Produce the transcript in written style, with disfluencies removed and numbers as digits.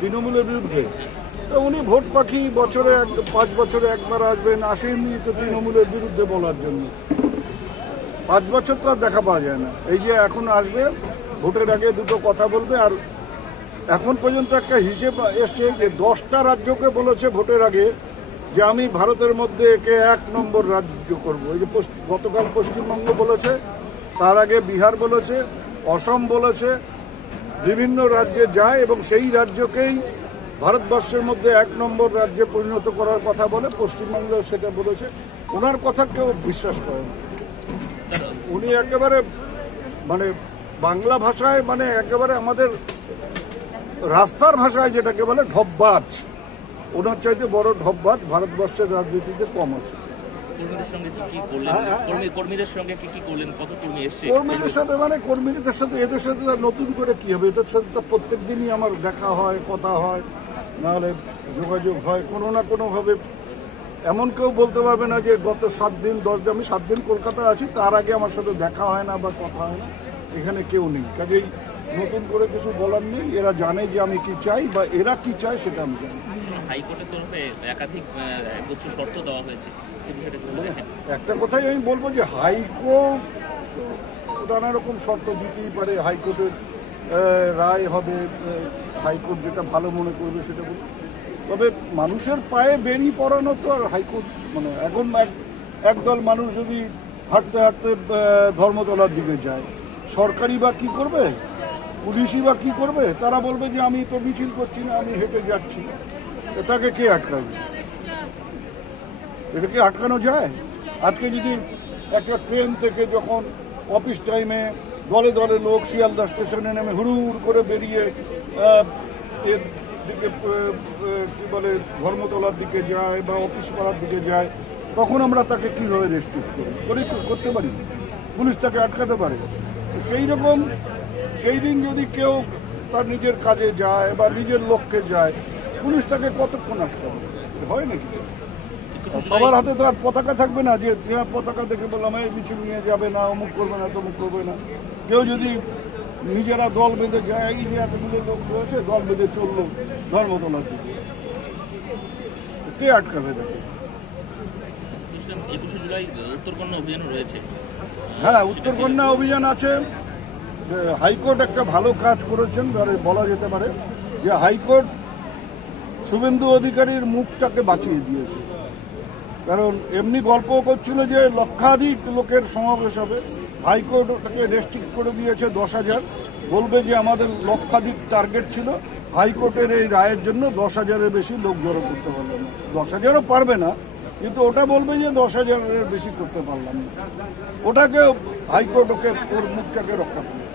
তৃণমূলের বিরুদ্ধে। উনি ভোট পাখি, বছরে 5 বছরে একবার আসবেন, আসেননি তো তৃণমূলের বিরুদ্ধে বলার জন্য। 5 বছর তো আর দেখা পাওয়া যায় না। এই যে এখন আসবে, ভোটের আগে দুটো কথা বলবে। আর এখন পর্যন্ত একটা হিসেব এসছে যে 10টা রাজ্যকে বলেছে ভোটের আগে যে আমি ভারতের মধ্যে একে 1 নম্বর রাজ্য করব। এই যে গতকাল পশ্চিমবঙ্গ বলেছে, তার আগে বিহার বলেছে, অসম বলেছে, বিভিন্ন রাজ্যে যায় এবং সেই রাজ্যকেই ভারতবর্ষের মধ্যে 1 নম্বর রাজ্যে পরিণত করার কথা বলে। পশ্চিমবঙ্গ সেটা বলেছে। ওনার কথা কেউ বিশ্বাস করে না। উনি একেবারে মানে বাংলা ভাষায়, মানে একেবারে আমাদের রাস্তার ভাষায় যেটাকে বলে ঢপবাজ। ওনার চাইতে বড় ঢপবাজ ভারতবর্ষের রাজনীতিতে কম আছে। কর্মীদের সাথে মানে কর্মীদের সাথে এদের সাথে নতুন করে কি হবে? এদের সাথে তো প্রত্যেক দিনই আমার দেখা হয়, কথা হয়, নাহলে যোগাযোগ হয় কোনো না কোনোভাবে। এমন কেউ বলতে পারবে না যে গত 7 দিন 10 দিন, আমি 7 দিন কলকাতা আছি, তার আগে আমার সাথে দেখা হয় না বা কথা হয় না। এখানে কেউ নেই, কাজেই নতুন করে কিছু বলার নেই। এরা জানে যে আমি কি চাই বা এরা কি চায় সেটা আমি জানি। হাইকোর্টের তরফে একাধিক গুচ্ছ শর্ত দেওয়া হয়েছে। একটা কথাই আমি বলবো যে হাইকোর্ট নানা রকম শর্ত দিতেই পারে। হাইকোর্টের রায় হবে, হাইকোর্ট যেটা ভালো মনে করবে সেটা বলবে। তবে মানুষের পায়ে বেরি পড়ানো তো আর হাইকোর্ট মানে এখন একদল মানুষ যদি হাঁটতে হাঁটতে ধর্মতলার দিকে যায়, সরকারি বা কি করবে, পুলিশই বা কি করবে? তারা বলবে যে আমি তো মিছিল করছি না, আমি হেঁটে যাচ্ছি। এটাকে কে আটকাবে? এটাকে আটকানো যায়? আজকে যদি একটা ট্রেন থেকে যখন অফিস টাইমে দলে দলে লোক শিয়ালদা স্টেশনে নেমে হুড়ুড় করে বেরিয়ে এর দিকে কি বলে ধর্মতলার দিকে যায় বা অফিস পাড়ার দিকে যায়, তখন আমরা তাকে কীভাবে রেস্ট্রিক্ট করি? করতে পারি? পুলিশ তাকে আটকাতে পারে? সেই রকম সেই দিন যদি কেউ তার নিজের কাজে যায় বা নিজের লক্ষ্যে যায়, পুলিশ তাকে কতক্ষণ আটকাবে? হয় নাকি? সবার হাতে তো আর পতাকা থাকবে না যে পতাকা দেখে বললাম এই মিছিল নিয়ে যাবে না, অমুক করবে না, তমুক করবে না। কেউ যদি নিজেরা দল বেঁধে যায়, এই যে এতগুলো লোক রয়েছে দল বেঁধে চললো ধর্মতলার দিকে, কে আটকাবে তাকে? 21শে জুলাই উত্তরকন্যা অভিযান রয়েছে। হ্যাঁ, উত্তরকন্যা অভিযান আছে। হাইকোর্ট একটা ভালো কাজ করেছেন, বলা যেতে পারে যে হাইকোর্ট শুভেন্দু অধিকারীর মুখটাকে বাঁচিয়ে দিয়েছে। কারণ এমনি গল্প করছিল যে লক্ষাধিক লোকের সমাবেশ হবে, হাইকোর্ট ওটাকে রেস্ট্রিক্ট করে দিয়েছে 10,000। বলবে যে আমাদের লক্ষাধিক টার্গেট ছিল, হাইকোর্টের এই রায়ের জন্য 10,000-এর বেশি লোক জড়ো করতে পারবে না। 10,000-ও পারবে না, কিন্তু ওটা বলবে যে 10,000-এর বেশি করতে পারলাম না। ওটাকে হাইকোর্ট ওর মুখটাকে রক্ষা করবে।